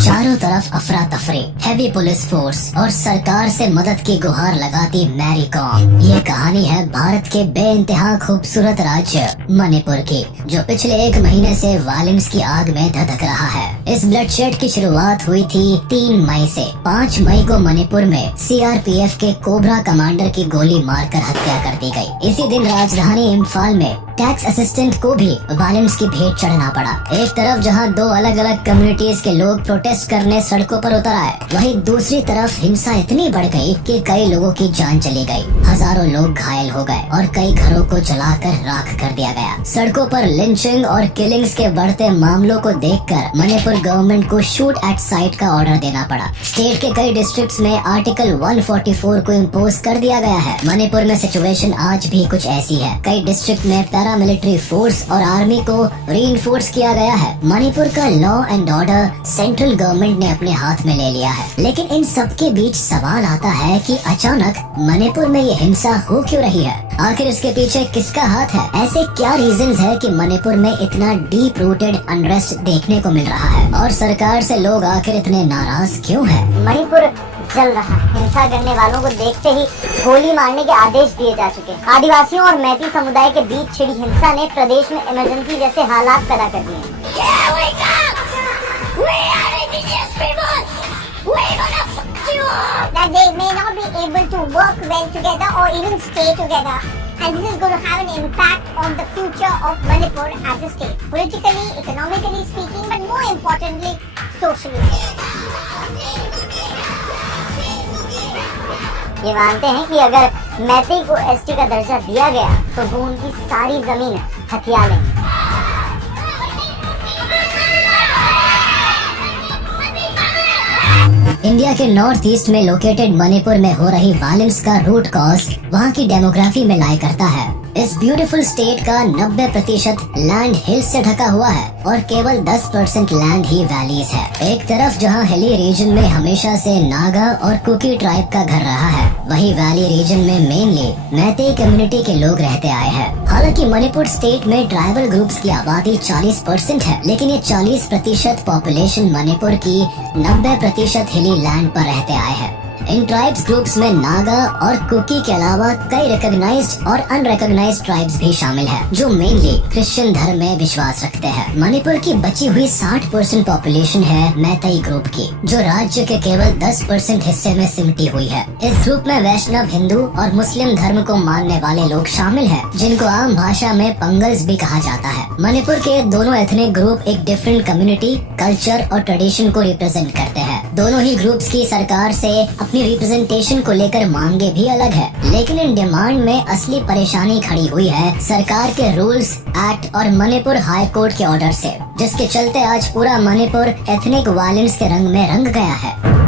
चारों तरफ अफरा तफरी, हैवी पुलिस फोर्स और सरकार से मदद की गुहार लगाती मैरी कॉम। ये कहानी है भारत के बेइंतहा खूबसूरत राज्य मणिपुर की, जो पिछले 1 महीने से वायलेंस की आग में धधक रहा है। इस ब्लडशेड की शुरुआत हुई थी 3 मई से। 5 मई को मणिपुर में सीआरपीएफ के कोबरा कमांडर की गोली मारकर हत्या कर दी गई। इसी दिन राजधानी इम्फाल में टैक्स असिस्टेंट को भी वायलेंस की भेंट चढ़ना पड़ा। एक तरफ जहां 2 अलग अलग कम्युनिटीज के लोग प्रोटेस्ट करने सड़कों पर उतर आए, वहीं दूसरी तरफ हिंसा इतनी बढ़ गई कि कई लोगों की जान चली गई, हजारों लोग घायल हो गए और कई घरों को जलाकर राख कर दिया गया। सड़कों पर लिंचिंग और किलिंग्स के बढ़ते मामलों को देखकर मणिपुर गवर्नमेंट को शूट एट साइट का ऑर्डर देना पड़ा। स्टेट के कई डिस्ट्रिक्ट्स में आर्टिकल 144 को इम्पोज कर दिया गया है। मणिपुर में सिचुएशन आज भी कुछ ऐसी है। कई डिस्ट्रिक्ट में पैरामिलिट्री फोर्स और आर्मी को रीइंफोर्स किया गया है। मणिपुर का law and order central government ने अपने हाथ में ले लिया है। लेकिन इन सब के बीच सवाल आता है कि अचानक मणिपुर में ये हिंसा हो क्यों रही है? आखिर इसके पीछे किसका हाथ है? ऐसे क्या रीजंस है कि मणिपुर में इतना डीप रूटेड अनरेस्ट देखने को मिल रहा है? और सरकार से लोग आखिर इतने नाराज क्यों है? मणिपुर जल रहा है। हिंसा करने वालों को देखते ही गोली मारने के आदेश दिए जा चुके हैं। आदिवासियों और मैती समुदाय के बीच छिड़ी हिंसा ने प्रदेश में इमरजेंसी जैसे हालात पैदा कर दिए हैं। That they may not be able to work well together or even stay together, and this is going to have an impact on the future of Manipur as a state, politically, economically speaking, but more importantly, socially. ये मानते हैं कि अगर मैती को ST का दर्जा दिया गया तो वो उनकी सारी जमीन हथिया लेंगे। इंडिया के नॉर्थ ईस्ट में लोकेटेड मणिपुर में हो रही वायलेंस का रूट कॉज वहाँ की डेमोग्राफी में लाई करता है। इस ब्यूटीफुल स्टेट का 90% लैंड हिल्स से ढका हुआ है और केवल 10% लैंड ही वैलीज है। एक तरफ जहाँ हिली रीजन में हमेशा से नागा और कुकी ट्राइब का घर रहा है, वहीं वैली रीजन में मेनली मैतेई कम्युनिटी के लोग रहते आए हैं। हालांकि मणिपुर स्टेट में ट्राइबल ग्रुप्स की आबादी 40% है, लेकिन ये 40% पॉपुलेशन मणिपुर की 90% हिली लैंड पर रहते आए हैं। इन ट्राइब्स ग्रुप्स में नागा और कुकी के अलावा कई रिकॉग्नाइज्ड और अनरिकॉग्नाइज्ड ट्राइब्स भी शामिल हैं, जो मेनली क्रिश्चियन धर्म में विश्वास रखते हैं। मणिपुर की बची हुई 60% पॉपुलेशन है मैतेई ग्रुप की, जो राज्य के केवल 10% हिस्से में सिमटी हुई है। इस ग्रुप में वैष्णव, हिंदू और मुस्लिम धर्म को मानने वाले लोग शामिल हैं, जिनको आम भाषा में पंगल्स भी कहा जाता है। मणिपुर के दोनों एथनिक ग्रुप एक डिफरेंट कम्युनिटी, कल्चर और ट्रेडिशन को रिप्रेजेंट करते हैं। दोनों ही ग्रुप्स की सरकार से अपनी रिप्रेजेंटेशन को लेकर मांगे भी अलग है, लेकिन इन डिमांड में असली परेशानी खड़ी हुई है सरकार के रूल्स, एक्ट और मणिपुर हाई कोर्ट के ऑर्डर से, जिसके चलते आज पूरा मणिपुर एथनिक वायलेंस के रंग में रंग गया है।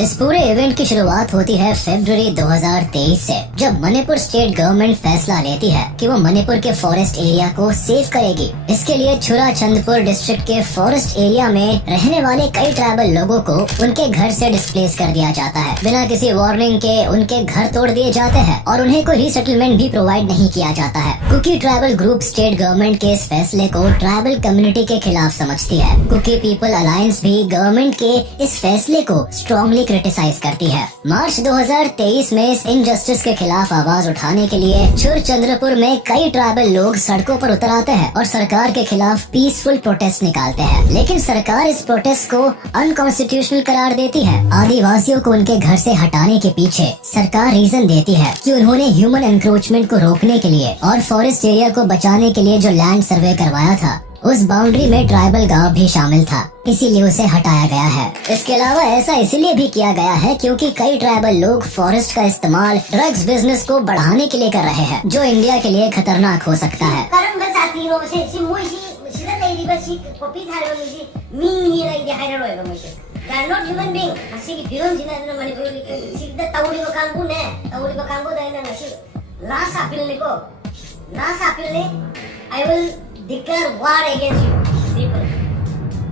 इस पूरे इवेंट की शुरुआत होती है फरवरी 2023 से, जब मणिपुर स्टेट गवर्नमेंट फैसला लेती है कि वो मणिपुर के फॉरेस्ट एरिया को सेव करेगी। इसके लिए छुरा चंदपुर डिस्ट्रिक्ट के फॉरेस्ट एरिया में रहने वाले कई ट्राइबल लोगों को उनके घर से डिस्प्लेस कर दिया जाता है। बिना किसी वार्निंग के उनके घर तोड़ दिए जाते हैं और उन्हें कोई रीसेटलमेंट भी प्रोवाइड नहीं किया जाता है। Kuki tribal group state government के इस फैसले को ट्राइबल कम्युनिटी के खिलाफ समझती है। कुकी पीपल अलायंस भी गवर्नमेंट के इस फैसले को स्ट्रॉन्गली क्रिटिसाइज करती है। मार्च 2023 में इस इनजस्टिस के खिलाफ आवाज उठाने के लिए छुर चंद्रपुर में कई ट्राइबल लोग सड़कों पर उतर आते हैं और सरकार के खिलाफ पीसफुल प्रोटेस्ट निकालते हैं, लेकिन सरकार इस प्रोटेस्ट को अनकॉन्स्टिट्यूशनल करार देती है। आदिवासियों को उनके घर से हटाने के पीछे सरकार रीजन देती है कि उन्होंने ह्यूमन एनक्रोचमेंट को रोकने के लिए और फॉरेस्ट एरिया को बचाने के लिए जो लैंड सर्वे करवाया था, उस बाउंड्री में ट्राइबल गांव भी शामिल था, इसीलिए उसे हटाया गया है। इसके अलावा ऐसा इसलिए भी किया गया है क्योंकि कई ट्राइबल लोग फॉरेस्ट का इस्तेमाल ड्रग्स बिजनेस को बढ़ाने के लिए कर रहे हैं, जो इंडिया के लिए खतरनाक हो सकता है। Declare war against you, people.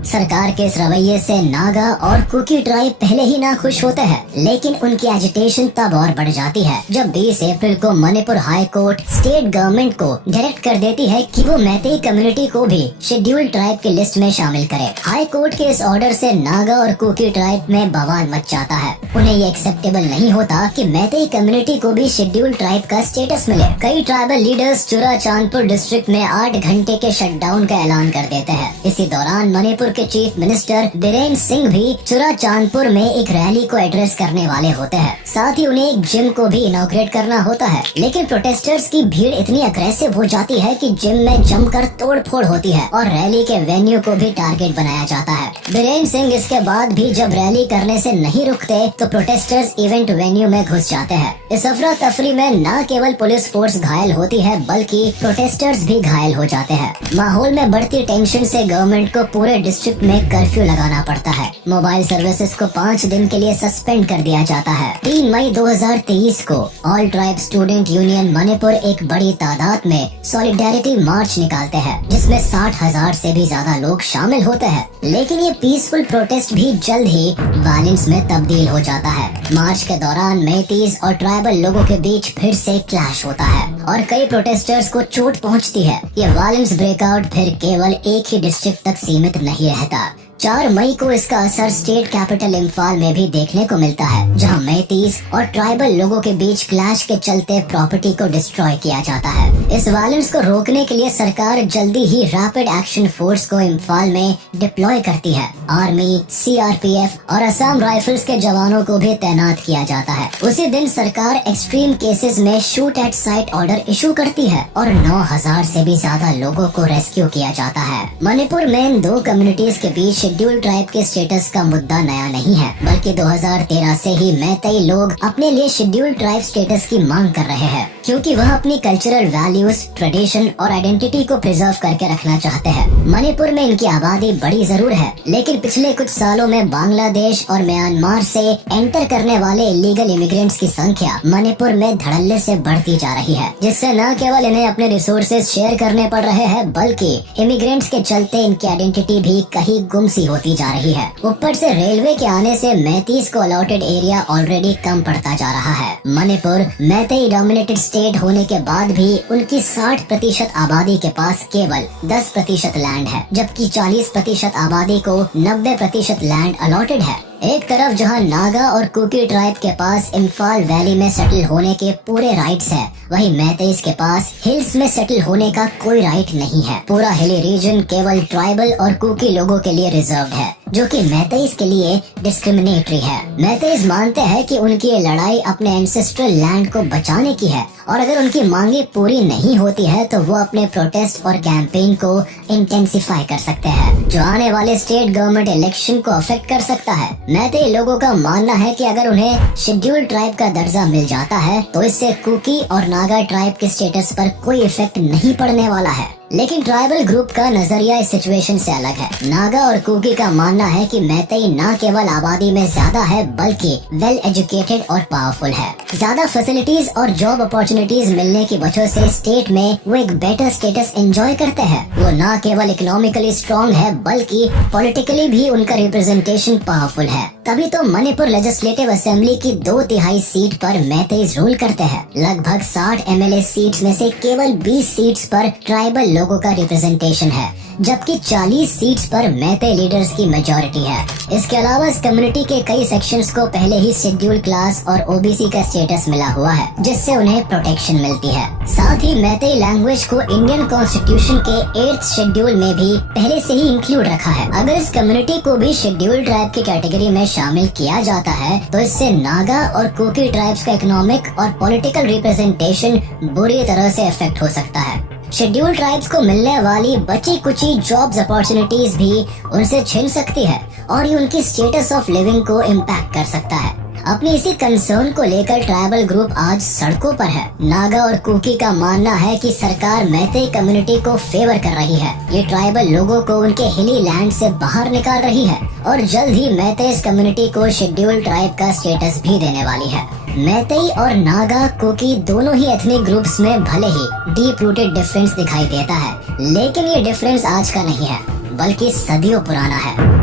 सरकार के इस रवैये से नागा और कुकी ट्राइब पहले ही ना खुश होते हैं, लेकिन उनकी एजिटेशन तब और बढ़ जाती है जब 20 अप्रैल को Manipur high court state government को डायरेक्ट कर देती है कि वो मैतेई कम्युनिटी को भी शेड्यूल ट्राइब की लिस्ट में शामिल करे। हाई कोर्ट के इस ऑर्डर से नागा और कुकी ट्राइब में बवाल मच जाता है। उन्हें ये एक्सेप्टेबल नहीं होता कि मैतेई कम्युनिटी को भी शेड्यूल ट्राइब का स्टेटस मिले। कई ट्राइबल लीडर्स चुराचांदपुर डिस्ट्रिक्ट में 8 घंटे के शटडाउन का ऐलान कर देते हैं। इसी दौरान मणिपुर के चीफ मिनिस्टर बीरेन सिंह भी चुराचांदपुर में एक रैली को एड्रेस करने वाले होते हैं। साथ ही उन्हें एक जिम को भी इनॉग्रेट करना होता है, लेकिन प्रोटेस्टर्स की भीड़ इतनी अग्रेसिव हो जाती है कि जिम में जमकर तोड़फोड़ होती है और रैली के वेन्यू को भी टारगेट बनाया जाता है। बीरेन सिंह इसके बाद भी जब रैली करने से नहीं रुकते तो प्रोटेस्टर्स इवेंट वेन्यू में घुस जाते हैं। इस अफरा तफरी में न केवल पुलिस फोर्स घायल होती है बल्कि प्रोटेस्टर्स भी घायल हो जाते हैं। माहौल में बढ़ती टेंशन से गवर्नमेंट को पूरे डिस्ट्रिक्ट में कर्फ्यू लगाना पड़ता है। मोबाइल सर्विसेज को 5 दिन के लिए सस्पेंड कर दिया जाता है। 3 मई 2023 को all tribe student union Manipur एक बड़ी तादाद में सॉलिडेरिटी मार्च निकालते हैं, जिसमें 60,000 से भी ज्यादा लोग शामिल होते हैं। लेकिन ये पीसफुल प्रोटेस्ट भी जल्द ही वायलेंस में तब्दील हो जाता है। मार्च के दौरान मेतीज और ट्राइबल लोगों के बीच फिर से क्लैश होता है और कई प्रोटेस्टर्स को चोट पहुंचती है। ये वायलेंस ब्रेकआउट फिर केवल एक ही डिस्ट्रिक्ट तक सीमित नहीं रहता। 4 मई को इसका असर स्टेट कैपिटल इम्फाल में भी देखने को मिलता है, जहां मेतीज और ट्राइबल लोगों के बीच क्लैश के चलते प्रॉपर्टी को डिस्ट्रॉय किया जाता है। इस वायलेंस को रोकने के लिए सरकार जल्दी ही रैपिड एक्शन फोर्स को इम्फाल में डिप्लॉय करती है। आर्मी, CRPF और असम राइफल्स के जवानों को भी तैनात किया जाता है। उसी दिन सरकार एक्सट्रीम केसेस में shoot at site order issue करती है और 9,000 से भी ज्यादा लोगों को रेस्क्यू किया जाता है। मणिपुर में इन 2 कम्युनिटीज के बीच शेड्यूल ट्राइब के स्टेटस का मुद्दा नया नहीं है, बल्कि 2013 से ही मैतेई लोग अपने लिए शेड्यूल ट्राइब स्टेटस की मांग कर रहे हैं, क्योंकि वह अपनी कल्चरल वैल्यूज, ट्रेडिशन और आइडेंटिटी को प्रिजर्व करके रखना चाहते हैं। मणिपुर में इनकी आबादी बड़ी जरूर है, लेकिन पिछले कुछ सालों में बांग्लादेश और म्यांमार से एंटर करने वाले इलीगल इमिग्रेंट्स की संख्या मणिपुर में धड़ल्ले से बढ़ती जा रही है, जिससे न केवल इन्हें अपने रिसोर्सेज शेयर करने पड़ रहे हैं, बल्कि इमिग्रेंट्स के चलते इनकी आइडेंटिटी भी कहीं गुमसी होती जा रही है। ऊपर से रेलवे के आने से मैतीज को अलॉटेड एरिया ऑलरेडी कम पड़ता जा रहा है। मणिपुर मैतेई डोमिनेटेड स्टेट होने के बाद भी उनकी 60% आबादी के पास केवल 10% लैंड है, जबकि 40% आबादी को 90% लैंड अलॉटेड है। एक तरफ जहां नागा और कुकी ट्राइब के पास इम्फाल वैली में सेटल होने के पूरे राइट्स है, वहीं मैतेईज के पास हिल्स में सेटल होने का कोई राइट नहीं है। पूरा हिली रीजन केवल ट्राइबल और कुकी लोगों के लिए रिजर्व्ड है, जो कि मैतेईज के लिए डिस्क्रिमिनेटरी है। मैतेईज मानते हैं कि उनकी ये लड़ाई अपने एंसेस्ट्रल लैंड को बचाने की है, और अगर उनकी मांगे पूरी नहीं होती है तो वो अपने प्रोटेस्ट और कैंपेन को इंटेंसिफाई कर सकते हैं, जो आने वाले स्टेट गवर्नमेंट इलेक्शन को अफेक्ट कर सकता है। मैतेई लोगों का मानना है कि अगर उन्हें शेड्यूल ट्राइब का दर्जा मिल जाता है तो इससे कुकी और नागा ट्राइब के स्टेटस पर कोई इफेक्ट नहीं पड़ने वाला है। लेकिन ट्राइबल ग्रुप का नजरिया इस सिचुएशन से अलग है। नागा और कुकी का मानना है कि मैतेई न केवल आबादी में ज्यादा है, बल्कि वेल एजुकेटेड और पावरफुल है। ज्यादा फैसिलिटीज और जॉब अपॉर्चुनिटीज मिलने की वजह से स्टेट में वो एक बेटर स्टेटस एंजॉय करते हैं। वो न केवल इकोनॉमिकली स्ट्रॉन्ग है, बल्कि पॉलिटिकली भी उनका रिप्रेजेंटेशन पावरफुल है। तभी तो मणिपुर लेजिस्लेटिव असेंबली की 2/3 सीट पर मैतेईज रूल करते हैं। लगभग 60 MLA सीट्स में से केवल 20 सीट्स पर ट्राइबल लोगों का रिप्रेजेंटेशन है, जबकि 40 सीट्स पर मैतेई लीडर्स की मेजॉरिटी है। इसके अलावा इस कम्युनिटी के कई सेक्शंस को पहले ही शेड्यूल क्लास और OBC का स्टेटस मिला हुआ है, जिससे उन्हें प्रोटेक्शन मिलती है। साथ ही मैतेई लैंग्वेज को इंडियन कॉन्स्टिट्यूशन के 8th शेड्यूल में भी पहले से ही इंक्लूड रखा है। अगर इस कम्युनिटी को भी शेड्यूल ट्राइब की कैटेगरी में शामिल किया जाता है तो इससे नागा और कुकी ट्राइब्स का इकोनॉमिक और पॉलिटिकल रिप्रेजेंटेशन बुरी तरह से इफेक्ट हो सकता है। शेड्यूल ट्राइब्स को मिलने वाली बची कुची जॉब्स अपॉर्चुनिटीज भी उनसे छिन सकती है और ये उनकी स्टेटस ऑफ लिविंग को इम्पैक्ट कर सकता है। अपनी इसी कंसर्न को लेकर ट्राइबल ग्रुप आज सड़कों पर है। नागा और कुकी का मानना है कि सरकार मैतेई कम्युनिटी को फेवर कर रही है। ये ट्राइबल लोगों को उनके हिली लैंड से बाहर निकाल रही है और जल्द ही मैतेई कम्युनिटी को शेड्यूल ट्राइब का स्टेटस भी देने वाली है। मैतेई और नागा कुकी दोनों ही एथनिक ग्रुप्स में भले ही डीप रूटेड डिफरेंस दिखाई देता है, लेकिन ये डिफरेंस आज का नहीं है, बल्कि सदियों पुराना है।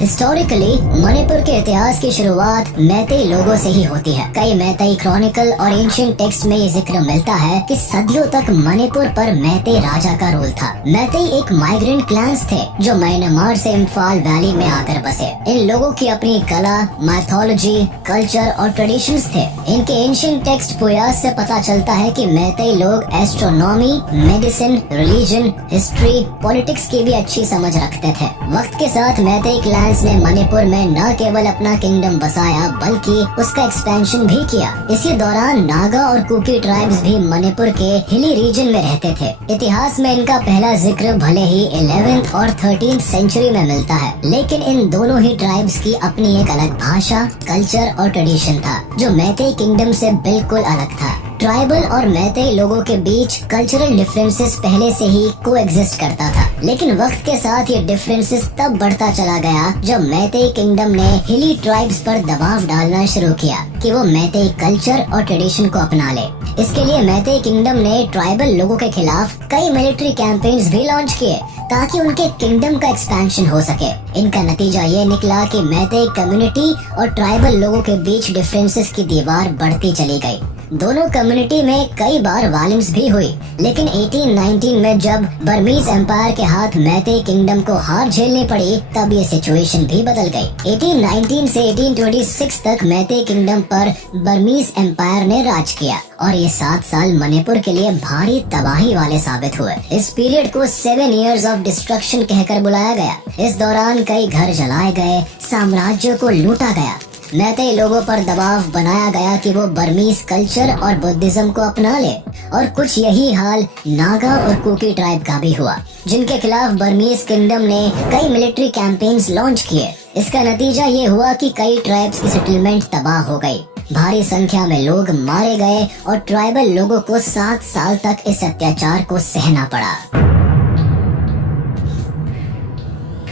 हिस्टोरिकली मणिपुर के इतिहास की शुरुआत मैतेई लोगों से ही होती है। कई मैतेई क्रॉनिकल और एंशिएंट टेक्स्ट में ये जिक्र मिलता है कि सदियों तक मणिपुर पर मैतेई राजा का रूल था। मैतेई एक माइग्रेंट क्लैंस थे जो म्यांमार से इम्फाल वैली में आकर बसे। इन लोगों की अपनी कला, माइथोलॉजी, कल्चर और ट्रेडिशंस थे। इनके एंशिएंट टेक्स्ट पुयास से पता चलता है कि मैतेई लोग astronomy, medicine, religion, history, politics की भी अच्छी समझ रखते थे। वक्त के साथ मैतेई क्लैंस ने मणिपुर में न केवल अपना किंगडम बसाया बल्कि उसका एक्सपेंशन भी किया। इसी दौरान नागा और कुकी ट्राइब्स भी मणिपुर के हिली रीजन में रहते थे। इतिहास में इनका पहला जिक्र भले ही 11th और 13th सेंचुरी में मिलता है, लेकिन इन दोनों ही ट्राइब्स की अपनी एक अलग भाषा, कल्चर और ट्रेडिशन था जो मैतेई किंगडम से बिल्कुल अलग था। ट्राइबल और मैतेई लोगों के बीच कल्चरल डिफरेंसेस पहले से ही कोएग्जिस्ट करता था, लेकिन वक्त के साथ ये डिफरेंसेस तब बढ़ता चला गया जब मैतेई किंगडम ने हिली ट्राइब्स पर दबाव डालना शुरू किया कि वो मैतेई कल्चर और ट्रेडिशन को अपना ले। इसके लिए मैतेई किंगडम ने ट्राइबल लोगों के खिलाफ कई मिलिट्री कैंपेन्स भी लॉन्च किए ताकि उनके किंगडम का एक्सपेंशन हो सके। इनका नतीजा ये निकला कि मैतेई कम्युनिटी और ट्राइबल लोगों के बीच डिफरेंसेस की दीवार बढ़ती चली गई। दोनों कम्युनिटी में कई बार वायलेंस भी हुई, लेकिन 1819 में जब बर्मीज एम्पायर के हाथ मैतेई किंगडम को हार झेलनी पड़ी तब ये सिचुएशन भी बदल गई। 1819 से 1826 तक मैतेई किंगडम पर बर्मीज एम्पायर ने राज किया और ये 7 साल मणिपुर के लिए भारी तबाही वाले साबित हुए। इस पीरियड को 7 years ऑफ डिस्ट्रक्शन कहकर बुलाया गया। इस दौरान कई घर जलाए गए, साम्राज्य को लूटा गया। मैतेई लोगों पर दबाव बनाया गया कि वो बर्मीज कल्चर और बुद्धिज्म को अपना ले, और कुछ यही हाल नागा और कुकी ट्राइब का भी हुआ, जिनके खिलाफ बर्मीज किंगडम ने कई मिलिट्री कैंपेन्स लॉन्च किए। इसका नतीजा ये हुआ कि कई ट्राइब्स की सेटलमेंट तबाह हो गई, भारी संख्या में लोग मारे गए और ट्राइबल लोगों को 7 साल तक इस अत्याचार को सहना पड़ा।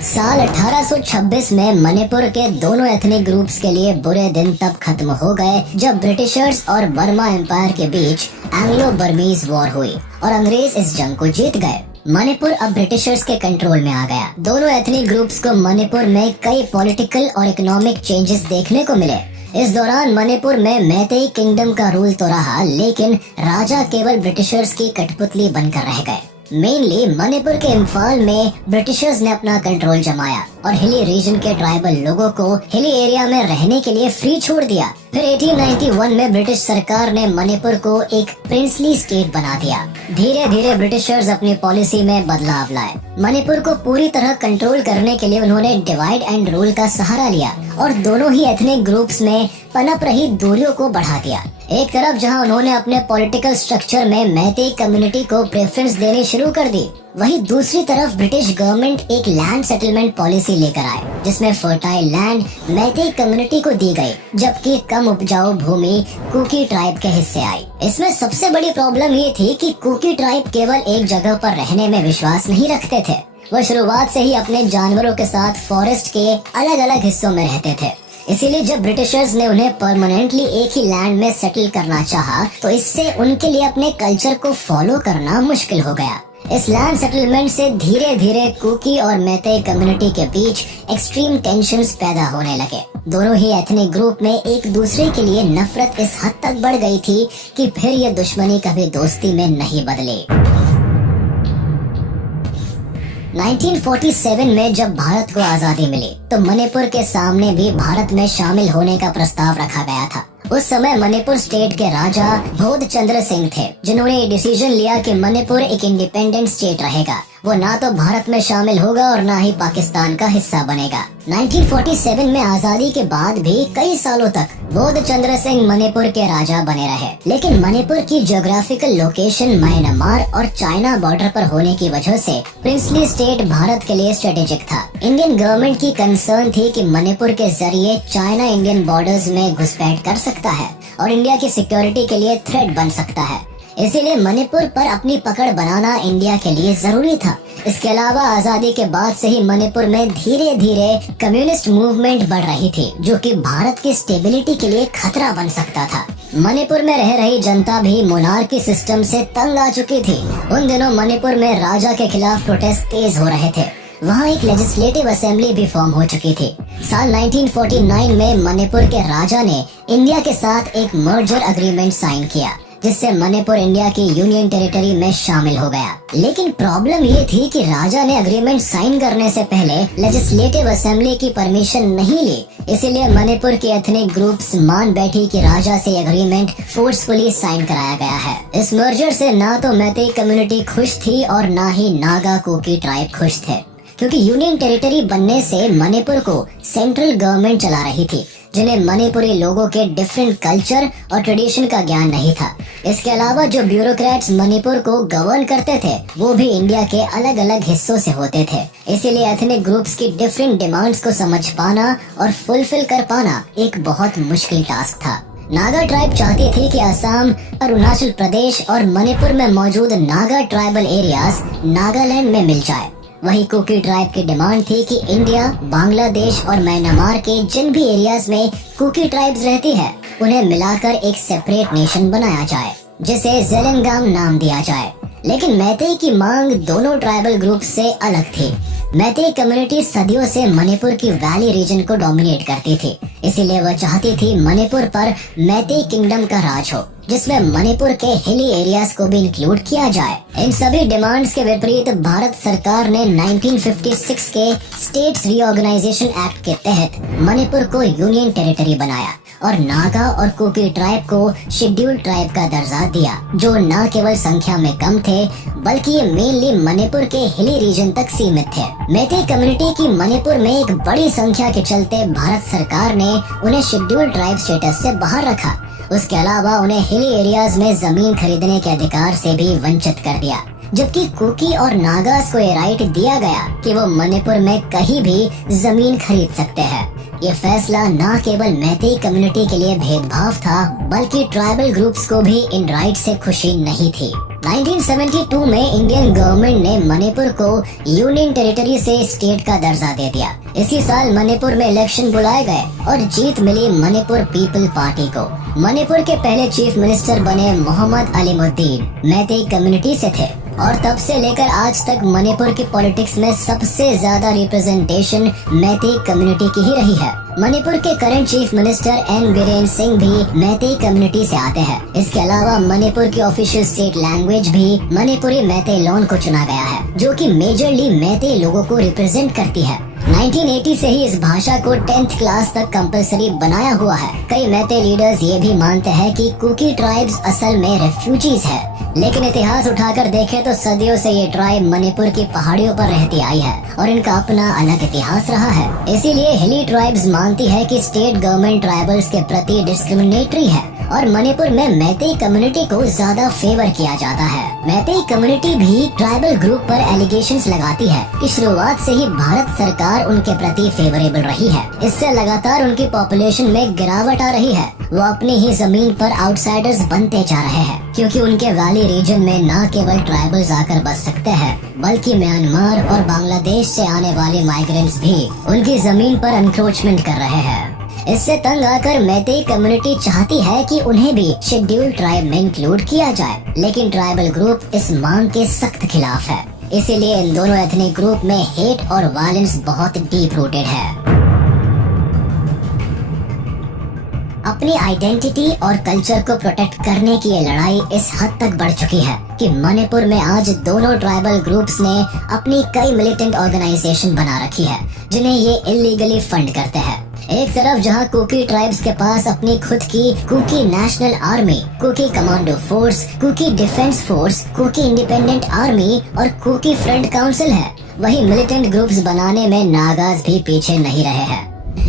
साल 1826 में मणिपुर के दोनों एथनिक ग्रुप्स के लिए बुरे दिन तब खत्म हो गए जब ब्रिटिशर्स और बर्मा एम्पायर के बीच एंग्लो बर्मीज वॉर हुई और अंग्रेज इस जंग को जीत गए। मणिपुर अब ब्रिटिशर्स के कंट्रोल में आ गया। दोनों एथनिक ग्रुप्स को मणिपुर में कई पॉलिटिकल और इकोनॉमिक चेंजेस देखने को मिले। इस दौरान मणिपुर में मैतेई किंगडम का रूल तो रहा, लेकिन राजा केवल ब्रिटिशर्स की कठपुतली बनकर रह गए। मेनली मणिपुर के इम्फाल में ब्रिटिशर्स ने अपना कंट्रोल जमाया और हिली रीजन के ट्राइबल लोगों को हिली एरिया में रहने के लिए फ्री छोड़ दिया। फिर 1891 में ब्रिटिश सरकार ने मणिपुर को एक प्रिंसली स्टेट बना दिया। धीरे धीरे ब्रिटिशर्स अपनी पॉलिसी में बदलाव लाए। मणिपुर को पूरी तरह कंट्रोल करने के लिए उन्होंने डिवाइड एंड रूल का सहारा लिया और दोनों ही एथनिक ग्रुप्स में पनप रही दूरियों को बढ़ा दिया। एक तरफ जहां उन्होंने अपने पॉलिटिकल स्ट्रक्चर में मैतेई कम्युनिटी को प्रेफरेंस देनी शुरू कर दी, वहीं दूसरी तरफ ब्रिटिश गवर्नमेंट एक लैंड सेटलमेंट पॉलिसी लेकर आए जिसमें फर्टाइल लैंड मैतेई कम्युनिटी को दी गई, जबकि कम उपजाऊ भूमि कुकी ट्राइब के हिस्से आई। इसमें सबसे बड़ी प्रॉब्लम ये थी कि कुकी ट्राइब केवल एक जगह पर रहने में विश्वास नहीं रखते थे। वो शुरुआत से ही अपने जानवरों के साथ फॉरेस्ट के अलग अलग हिस्सों में रहते थे। इसीलिए जब ब्रिटिशर्स ने उन्हें परमानेंटली एक ही लैंड में सेटल करना चाहा, तो इससे उनके लिए अपने कल्चर को फॉलो करना मुश्किल हो गया। इस लैंड सेटलमेंट से धीरे धीरे कुकी और मैतेई कम्युनिटी के बीच एक्सट्रीम टेंशन्स पैदा होने लगे। दोनों ही एथनिक ग्रुप में एक दूसरे के लिए नफरत इस हद तक बढ़ गई थी कि फिर ये दुश्मनी कभी दोस्ती में नहीं बदली। 1947 में जब भारत को आजादी मिली तो मणिपुर के सामने भी भारत में शामिल होने का प्रस्ताव रखा गया था। उस समय मणिपुर स्टेट के राजा बोध चंद्र सिंह थे, जिन्होंने ये डिसीजन लिया कि मणिपुर एक इंडिपेंडेंट स्टेट रहेगा। वो ना तो भारत में शामिल होगा और ना ही पाकिस्तान का हिस्सा बनेगा। 1947 में आजादी के बाद भी कई सालों तक बोध चंद्र सिंह मणिपुर के राजा बने रहे, लेकिन मणिपुर की ज्योग्राफिकल लोकेशन म्यांमार और चाइना बॉर्डर पर होने की वजह से प्रिंसली स्टेट भारत के लिए स्ट्रेटेजिक था। इंडियन गवर्नमेंट की कंसर्न थी कि मणिपुर के जरिए चाइना इंडियन बॉर्डर्स में घुसपैठ कर सकता है और इंडिया की सिक्योरिटी के लिए थ्रेट बन सकता है। इसीलिए मणिपुर पर अपनी पकड़ बनाना इंडिया के लिए जरूरी था। इसके अलावा आजादी के बाद से ही मणिपुर में धीरे धीरे कम्युनिस्ट मूवमेंट बढ़ रही थी, जो कि भारत की स्टेबिलिटी के लिए खतरा बन सकता था। मणिपुर में रह रही जनता भी मोनार्की सिस्टम से तंग आ चुकी थी। उन दिनों मणिपुर में राजा के खिलाफ प्रोटेस्ट तेज हो रहे थे। वहाँ एक लेजिस्लेटिव असेंबली भी फॉर्म हो चुकी थी। साल 1949 में मणिपुर के राजा ने इंडिया के साथ एक मर्जर अग्रीमेंट साइन किया, जिससे मणिपुर इंडिया की यूनियन टेरिटरी में शामिल हो गया। लेकिन प्रॉब्लम ये थी कि राजा ने अग्रीमेंट साइन करने से पहले लेजिस्लेटिव असेंबली की परमिशन नहीं ली। इसीलिए मणिपुर के एथनिक ग्रुप्स मान बैठी कि राजा से एग्रीमेंट फोर्सफुली साइन कराया गया है। इस मर्जर से ना तो मैतेई कम्युनिटी खुश थी और ना ही नागा कुकी ट्राइब खुश थे, क्योंकि यूनियन टेरिटरी बनने से मणिपुर को सेंट्रल गवर्नमेंट चला रही थी, जिन्हें मणिपुरी लोगों के डिफरेंट कल्चर और ट्रेडिशन का ज्ञान नहीं था। इसके अलावा जो ब्यूरोक्रेट्स मणिपुर को गवर्न करते थे वो भी इंडिया के अलग अलग हिस्सों से होते थे। इसीलिए एथनिक ग्रुप्स की डिफरेंट डिमांड्स को समझ पाना और फुलफिल कर पाना एक बहुत मुश्किल टास्क था। नागा ट्राइब चाहती थी कि असम, अरुणाचल प्रदेश और मणिपुर में मौजूद नागा ट्राइबल एरियाज नागालैंड में मिल जाए। वही कुकी ट्राइब की डिमांड थी कि इंडिया, बांग्लादेश और म्यांमार के जिन भी एरियाज में कुकी ट्राइब्स रहती है उन्हें मिलाकर एक सेपरेट नेशन बनाया जाए, जिसे जेलेंगाम नाम दिया जाए। लेकिन मैतेई की मांग दोनों ट्राइबल ग्रुप से अलग थी। मैतेई कम्युनिटी सदियों से मणिपुर की वैली रीजन को डोमिनेट करती थी, इसीलिए वह चाहती थी मणिपुर पर मैतेई किंगडम का राज हो, जिसमें मणिपुर के हिली एरियाज को भी इंक्लूड किया जाए। इन सभी डिमांड्स के विपरीत भारत सरकार ने 1956 के स्टेट्स रीऑर्गेनाइजेशन एक्ट के तहत मणिपुर को यूनियन टेरिटरी बनाया और नागा और कुकी ट्राइब को शेड्यूल्ड ट्राइब का दर्जा दिया, जो न केवल संख्या में कम थे बल्कि ये मेनली मणिपुर के हिली रीजन तक सीमित थे। मैतेई कम्युनिटी की मणिपुर में एक बड़ी संख्या के चलते भारत सरकार ने उन्हें शेड्यूल्ड ट्राइब स्टेटस से बाहर रखा। उसके अलावा उन्हें हिली एरियाज में जमीन खरीदने के अधिकार से भी वंचित कर दिया, जबकि कुकी और नागास को ये राइट दिया गया कि वो मणिपुर में कहीं भी जमीन खरीद सकते हैं। ये फैसला न केवल मैतेई कम्युनिटी के लिए भेदभाव था, बल्कि ट्राइबल ग्रुप्स को भी इन राइट से खुशी नहीं थी। 1972 में इंडियन गवर्नमेंट ने मणिपुर को यूनियन टेरिटरी से स्टेट का दर्जा दे दिया। इसी साल मणिपुर में इलेक्शन बुलाए गए और जीत मिली मणिपुर पीपल पार्टी को। मणिपुर के पहले चीफ मिनिस्टर बने मोहम्मद अलीमुद्दीन मैतेई कम्युनिटी से थे और तब से लेकर आज तक मणिपुर की पॉलिटिक्स में सबसे ज्यादा रिप्रेजेंटेशन मैतेई कम्युनिटी की ही रही है। मणिपुर के current chief minister N Biren Singh भी मैतेई कम्युनिटी से आते हैं। इसके अलावा मणिपुर की ऑफिशियल स्टेट लैंग्वेज भी मणिपुरी मैतेई लॉन को चुना गया है, जो कि मेजरली मैतेई लोगों को रिप्रेजेंट करती है। 1980 से ही इस भाषा को 10th क्लास तक कंपलसरी बनाया हुआ है। कई मैतेई लीडर्स ये भी मानते हैं कि कुकी ट्राइब्स असल में रेफ्यूजीज है, लेकिन इतिहास उठाकर देखें तो सदियों से ये ट्राइब मणिपुर की पहाड़ियों पर रहती आई है और इनका अपना अलग इतिहास रहा है। इसीलिए हिली ट्राइब्स मानती है कि स्टेट गवर्नमेंट ट्राइबल्स के प्रति डिस्क्रिमिनेटरी है और मणिपुर में मैतेई कम्युनिटी को ज्यादा फेवर किया जाता है। मैतेई कम्युनिटी भी ट्राइबल ग्रुप पर एलिगेशंस लगाती है कि शुरुआत से ही भारत सरकार उनके प्रति फेवरेबल रही है। इससे लगातार उनकी पॉपुलेशन में गिरावट आ रही है। वो अपनी ही जमीन पर आउटसाइडर्स बनते जा रहे हैं, क्योंकि उनके वैली रीजन में न केवल ट्राइबल्स आकर बस सकते हैं, बल्कि म्यांमार और बांग्लादेश से आने वाले माइग्रेंट्स भी उनकी जमीन पर एनक्रोचमेंट कर रहे हैं। इससे तंग आकर मैतेई कम्युनिटी चाहती है कि उन्हें भी शेड्यूल्ड ट्राइब में इंक्लूड किया जाए, लेकिन ट्राइबल ग्रुप इस मांग के सख्त खिलाफ है। इसीलिए इन दोनों एथनिक ग्रुप में हेट और वायलेंस बहुत डीप रूटेड है। अपनी आइडेंटिटी और कल्चर को प्रोटेक्ट करने की ये लड़ाई इस हद तक बढ़ चुकी है कि मणिपुर में आज दोनों ट्राइबल ग्रुप्स ने अपनी कई मिलिटेंट ऑर्गेनाइजेशन बना रखी है, जिन्हें ये इलीगली फंड करते हैं। एक तरफ जहां कुकी ट्राइब्स के पास अपनी खुद की Kuki national army, Kuki commando force, Kuki defence force, Kuki independent army और कुकी फ्रंट काउंसिल है, वही मिलिटेंट ग्रुप्स बनाने में नागाज भी पीछे नहीं रहे हैं।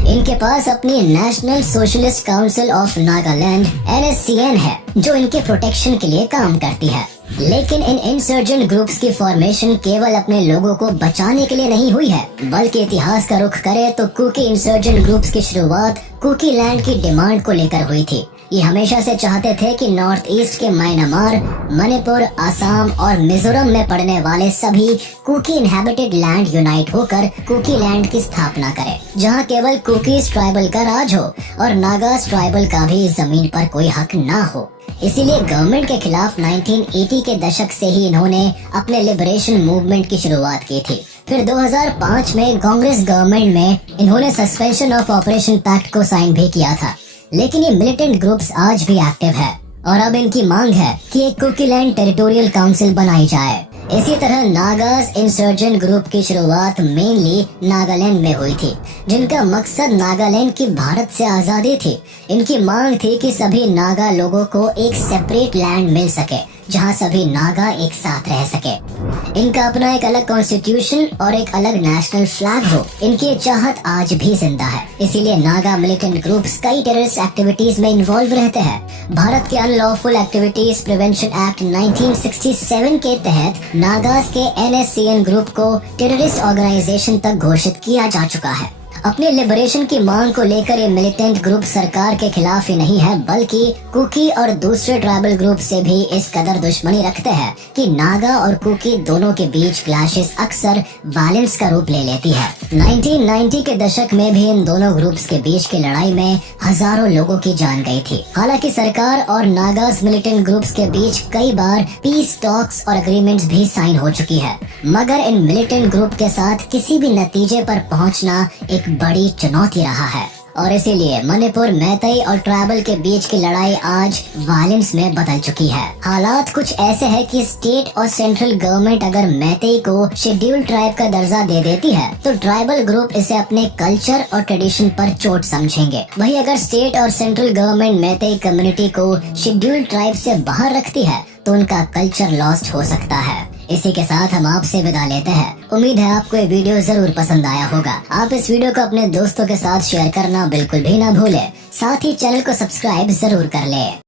इनके पास अपनी national socialist council of Nagaland NSCN है, जो इनके प्रोटेक्शन के लिए काम करती है। लेकिन इन इंसर्जेंट ग्रुप्स की फॉर्मेशन केवल अपने लोगों को बचाने के लिए नहीं हुई है, बल्कि इतिहास का रुख करे तो कुकी इंसर्जेंट ग्रुप्स की शुरुआत कुकी लैंड की डिमांड को लेकर हुई थी, ये हमेशा से चाहते थे कि नॉर्थ ईस्ट के म्यांमार, मणिपुर, असम और मिजोरम में पड़ने वाले सभी कुकी इनहैबिटेड लैंड यूनाइट होकर कुकी लैंड की स्थापना करे, जहां केवल कुकीज ट्राइबल का राज हो और नागास ट्राइबल का भी जमीन पर कोई हक ना हो। इसीलिए गवर्नमेंट के खिलाफ 1980 के दशक से ही इन्होंने अपने लिबरेशन मूवमेंट की शुरुआत की थी। फिर 2005 में कांग्रेस गवर्नमेंट में इन्होंने सस्पेंशन ऑफ ऑपरेशन पैक्ट को साइन भी किया था, लेकिन ये मिलिटेंट ग्रुप्स आज भी एक्टिव है और अब इनकी मांग है कि एक कुकीलैंड टेरिटोरियल काउंसिल बनाई जाए। इसी तरह नागास इंसर्जेंट ग्रुप की शुरुआत मेनली नागालैंड में हुई थी, जिनका मकसद नागालैंड की भारत से आजादी थी। इनकी मांग थी कि सभी नागा लोगों को एक सेपरेट लैंड मिल सके, जहां सभी नागा एक साथ रह सके। इनका अपना एक अलग कॉन्स्टिट्यूशन और एक अलग नेशनल फ्लैग हो, इनकी चाहत आज भी जिंदा है। इसीलिए नागा मिलिटेंट ग्रुप्स कई टेररिस्ट एक्टिविटीज में इन्वॉल्व रहते हैं। भारत के अनलॉफुल एक्टिविटीज प्रिवेंशन एक्ट 1967 के तहत नागास के NSCN ग्रुप को टेररिस्ट ऑर्गेनाइजेशन तक घोषित किया जा चुका है। अपने लिबरेशन की मांग को लेकर ये मिलिटेंट ग्रुप सरकार के खिलाफ ही नहीं है, बल्कि कुकी और दूसरे ट्राइबल ग्रुप से भी इस कदर दुश्मनी रखते हैं कि नागा और कुकी दोनों के बीच क्लैशेस अक्सर वायलेंस का रूप ले लेती है। 1990 के दशक में भी इन दोनों ग्रुप्स के बीच की लड़ाई में हजारों लोगों की जान गई थी। हालांकि सरकार और नागास मिलिटेंट ग्रुप्स के बीच कई बार पीस टॉक्स और एग्रीमेंट्स भी साइन हो चुकी है, मगर इन मिलिटेंट ग्रुप के साथ किसी भी नतीजे पर पहुंचना एक बड़ी चुनौती रहा है। और इसीलिए मणिपुर, मैतेई और ट्राइबल के बीच की लड़ाई आज वायलेंस में बदल चुकी है। हालात कुछ ऐसे हैं कि स्टेट और सेंट्रल गवर्नमेंट अगर मैतेई को शेड्यूल्ड ट्राइब का दर्जा दे देती है तो ट्राइबल ग्रुप इसे अपने कल्चर और ट्रेडिशन पर चोट समझेंगे। वही अगर स्टेट और सेंट्रल गवर्नमेंट मैतेई कम्युनिटी को शेड्यूल्ड ट्राइब से बाहर रखती है तो उनका कल्चर लॉस्ट हो सकता है। इसी के साथ हम आपसे विदा लेते हैं। उम्मीद है आपको ये वीडियो जरूर पसंद आया होगा। आप इस वीडियो को अपने दोस्तों के साथ शेयर करना बिल्कुल भी ना भूलें। साथ ही चैनल को सब्सक्राइब जरूर कर लें।